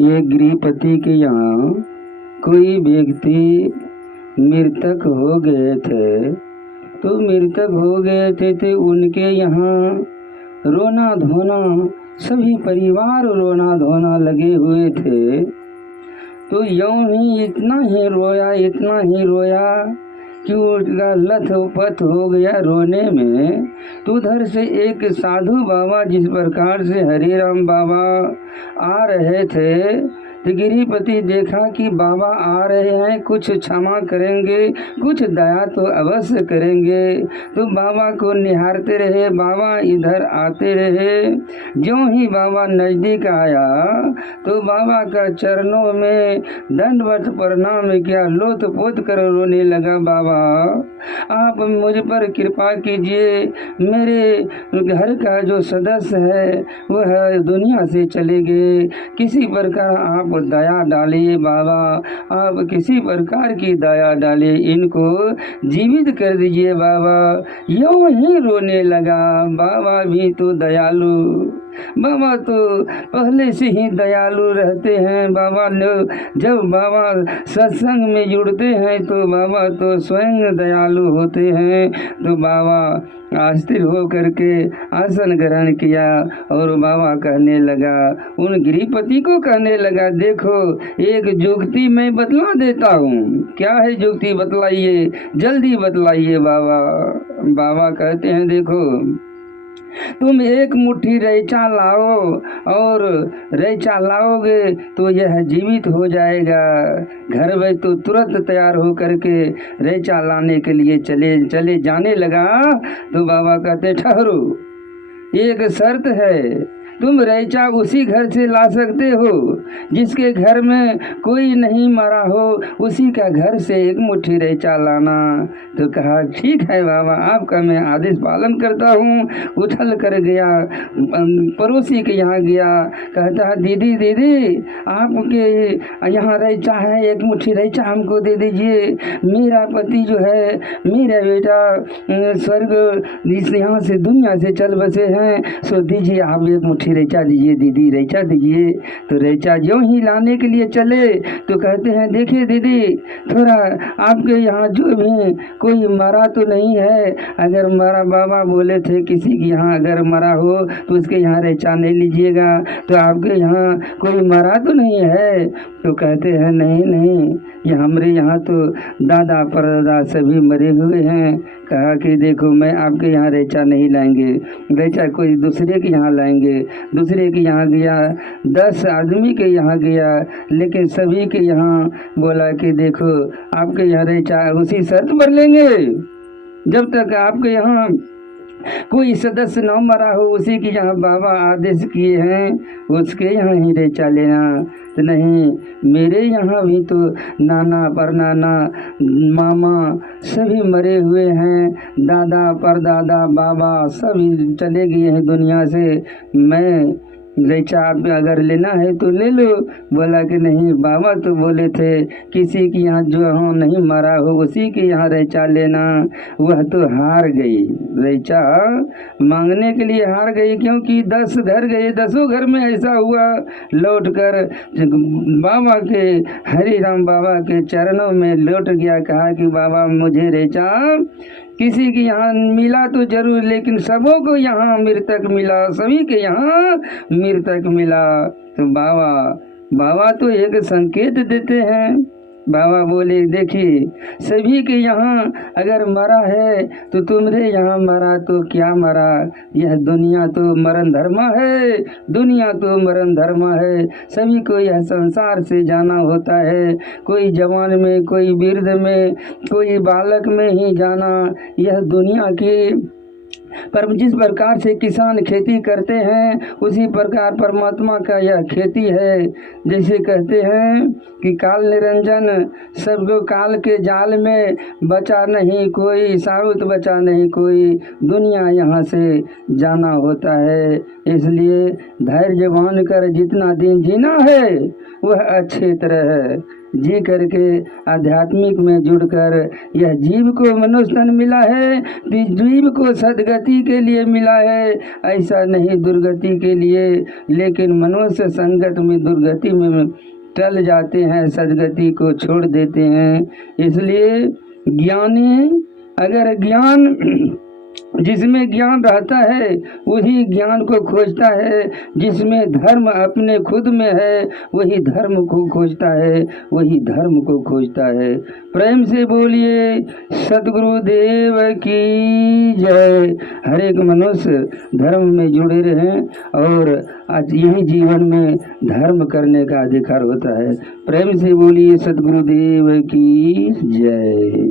ये गृहपति के यहाँ कोई व्यक्ति मृतक हो गए थे, तो मृतक हो गए थे तो उनके यहाँ रोना धोना, सभी परिवार रोना धोना लगे हुए थे। तो यूं ही इतना ही रोया कि उसका लथपथ हो गया रोने में। तो उधर से एक साधु बाबा जिस प्रकार से हरे राम बाबा आ रहे थे, तो गिरिपति देखा कि बाबा आ रहे हैं, कुछ क्षमा करेंगे, कुछ दया तो अवश्य करेंगे। तो बाबा को निहारते रहे, बाबा इधर आते रहे। ज्यों ही बाबा नज़दीक आया तो बाबा का चरणों में दंडवत प्रणाम किया, लोथ पोत कर रोने लगा। बाबा आप मुझ पर कृपा कीजिए, मेरे घर का जो सदस्य है वह दुनिया से चले गए, किसी प्रकार आप दया डालिए बाबा, आप किसी प्रकार की दया डालिए, इनको जीवित कर दीजिए बाबा। यूं ही रोने लगा। बाबा भी तो दयालु, बाबा तो पहले से ही दयालु रहते हैं। बाबा जब बाबा सत्संग में जुड़ते हैं तो बाबा तो स्वयं दयालु होते हैं। तो बाबा आस्थिर हो करके आसन ग्रहण किया और बाबा कहने लगा, उन गृहपति को कहने लगा, देखो एक जुक्ति मैं बतला देता हूँ। क्या है जुक्ति, बतलाइए, जल्दी बतलाइए बाबा। बाबा कहते हैं, देखो तुम एक मुट्ठी रैचा लाओ, और रैचा लाओगे तो यह जीवित हो जाएगा। घर में तो तुरंत तैयार हो करके रैचा लाने के लिए चले जाने लगा। तो बाबा कहते, ठहरो, एक शर्त है, तुम रैचा उसी घर से ला सकते हो जिसके घर में कोई नहीं मरा हो, उसी का घर से एक मुट्ठी रैचा लाना। तो कहा, ठीक है बाबा, आपका मैं आदेश पालन करता हूँ। उछल कर गया, पड़ोसी के यहाँ गया, कहता, दीदी आपके यहाँ रैचा है, एक मुट्ठी रैचा हमको दे दीजिए। मेरा पति जो है, मेरा बेटा स्वर्ग यहाँ से दुनिया से चल बसे हैं, सो दीजिए आप एक मुट्ठी रैचा दीजिए, दीदी रैचा दीजिए। तो रैचा ज्यों ही लाने के लिए चले तो कहते हैं, देखिए दीदी, थोड़ा आपके यहाँ जो भी कोई मरा तो नहीं है, अगर मरा, बाबा बोले थे किसी के यहाँ अगर मरा हो तो उसके यहाँ रैचा नहीं लीजिएगा, तो आपके यहाँ कोई मरा तो नहीं है? तो कहते हैं, नहीं, ये हमारे यहाँ तो दादा परदादा सभी मरे हुए हैं। कहा कि देखो, मैं आपके यहाँ रैचा नहीं लाएंगे, रैचा कोई दूसरे के यहाँ लाएंगे। दूसरे के यहाँ गया, 10 आदमी के यहाँ गया, लेकिन सभी के यहाँ बोला कि देखो आपके यहाँ रैचा उसी शर्त पर लेंगे, जब तक आपके यहाँ कोई सदस्य न मरा हो, उसी के यहाँ बाबा आदेश किए हैं, उसके यहाँ ही रैचा लेना। तो नहीं, मेरे यहाँ भी तो नाना परनाना मामा सभी मरे हुए हैं, दादा परदादा बाबा सभी चले गए हैं दुनिया से। मैं रैचा आप अगर लेना है तो ले लो। बोला कि नहीं, बाबा तो बोले थे किसी के यहाँ जो हो नहीं मरा हो उसी के यहाँ रैचा लेना। वह तो हार गई, रैचा मांगने के लिए हार गई, क्योंकि 10 घर गए, 10 घर में ऐसा हुआ, लौटकर बाबा के, हरि राम बाबा के चरणों में लौट गया। कहा कि बाबा मुझे रैचा किसी के यहाँ मिला तो जरूर, लेकिन सबों को यहाँ मृतक मिला, सभी के यहाँ मृतक मिला। तो बाबा तो एक संकेत देते हैं। बाबा बोले, देखिए सभी के यहाँ अगर मरा है तो तुम्हारे यहाँ मरा तो क्या मरा, यह दुनिया तो मरण धर्म है, दुनिया तो मरण धर्म है। सभी को यह संसार से जाना होता है, कोई जवान में, कोई वृद्ध में, कोई बालक में ही जाना। यह दुनिया की पर जिस प्रकार से किसान खेती करते हैं उसी प्रकार परमात्मा का यह खेती है। जैसे कहते हैं कि काल निरंजन, सबको काल के जाल में बचा नहीं कोई, साबुत बचा नहीं कोई, दुनिया यहाँ से जाना होता है। इसलिए धैर्य बांध कर जितना दिन जीना है वह अच्छे तरह जी करके आध्यात्मिक में जुड़कर यह जीव को मनुष्य तन मिला है, तो जीव को सदगति के लिए मिला है, ऐसा नहीं दुर्गति के लिए। लेकिन मनुष्य संगत में दुर्गति में टल जाते हैं, सदगति को छोड़ देते हैं। इसलिए ज्ञानी अगर ज्ञान जिसमें ज्ञान रहता है वही ज्ञान को खोजता है, जिसमें धर्म अपने खुद में है वही धर्म को खोजता है, वही धर्म को खोजता है। प्रेम से बोलिए सतगुरुदेव की जय। हर एक मनुष्य धर्म में जुड़े रहें और आज यही जीवन में धर्म करने का अधिकार होता है। प्रेम से बोलिए सतगुरुदेव की जय।